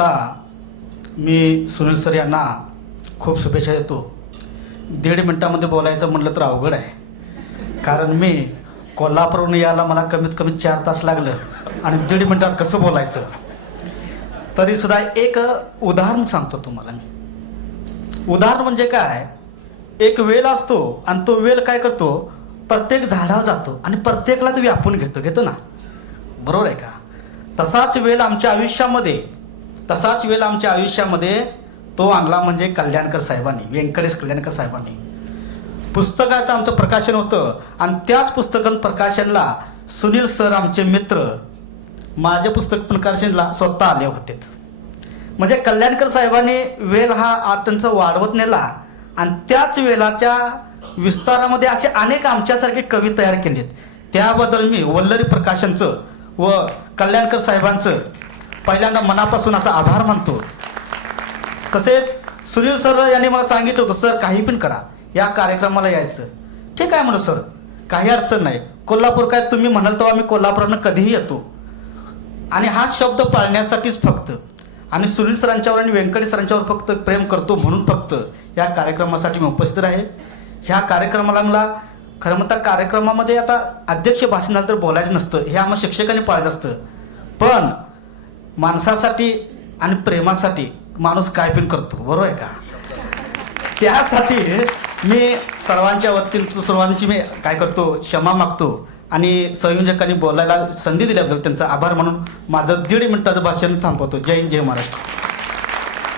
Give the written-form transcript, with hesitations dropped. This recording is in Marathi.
प्रथमतः मी सुनील सर यांना खूप शुभेच्छा देतो. 1.5 मिनिटामध्ये बोलायचं म्हटलं तर अवघड आहे, कारण मी कोल्हापूरहून यायला मला कमीत कमी 4 तास लागलं आणि 1.5 मिनिटात कसं बोलायचं. तरीसुद्धा एक उदाहरण सांगतो तुम्हाला मी. उदाहरण म्हणजे काय, एक वेल असतो आणि तो वेल काय करतो, प्रत्येक झाडावर जातो आणि प्रत्येकालाच व्यापून घेतो ना, बरोबर आहे का. तसाच वेल आमच्या आयुष्यामध्ये तो आणला म्हणजे कल्याणकर साहेबांनी, व्यंकटेश कल्याणकर साहेबांनी. पुस्तकाचं आमचं प्रकाशन होतं आणि त्याच पुस्तकं प्रकाशनला सुनील सर आमचे मित्र माझे पुस्तक प्रकाशनला स्वतः आले होते. म्हणजे कल्याणकर साहेबांनी वेल हा त्यांचा वाढवत नेला आणि त्याच वेलाच्या विस्तारामध्ये असे अनेक आमच्यासारखे कवी तयार केलेत. त्याबद्दल मी वल्लरी प्रकाशनचं व कल्याणकर साहेबांचं पहिल्यांदा मनापासून असा आभार मानतो. तसेच सुनील सर यांनी मला सांगितलं होतं, सर काही पण करा, या कार्यक्रमाला यायचं. ठीक आहे म्हणून सर, काही अडचण नाही. कोल्हापूर काय तुम्ही म्हणाल तेव्हा मी कोल्हापूरनं कधीही येतो. आणि हा शब्द पाळण्यासाठीच फक्त, आणि सुनील सरांच्यावर आणि व्यंकटेश सरांच्यावर फक्त प्रेम करतो म्हणून फक्त या कार्यक्रमासाठी मी उपस्थित राहील. ह्या कार्यक्रमाला मला खरं म्हणता कार्यक्रमामध्ये आता अध्यक्ष भाषण झालं तर बोलायचं नसतं, हे आम्हाला शिक्षकांनी पाळायचं असतं. पण माणसासाठी आणि प्रेमासाठी माणूस काय पण करतो, बरोबर आहे का. त्यासाठी मी सर्वांची मी काय करतो, क्षमा मागतो आणि संयोजकांनी बोलायला संधी दिल्याबद्दल त्यांचा आभार म्हणून माझं 1.5 मिनिटाचं भाषण थांबवतो. जय हिंद, जय महाराष्ट्र.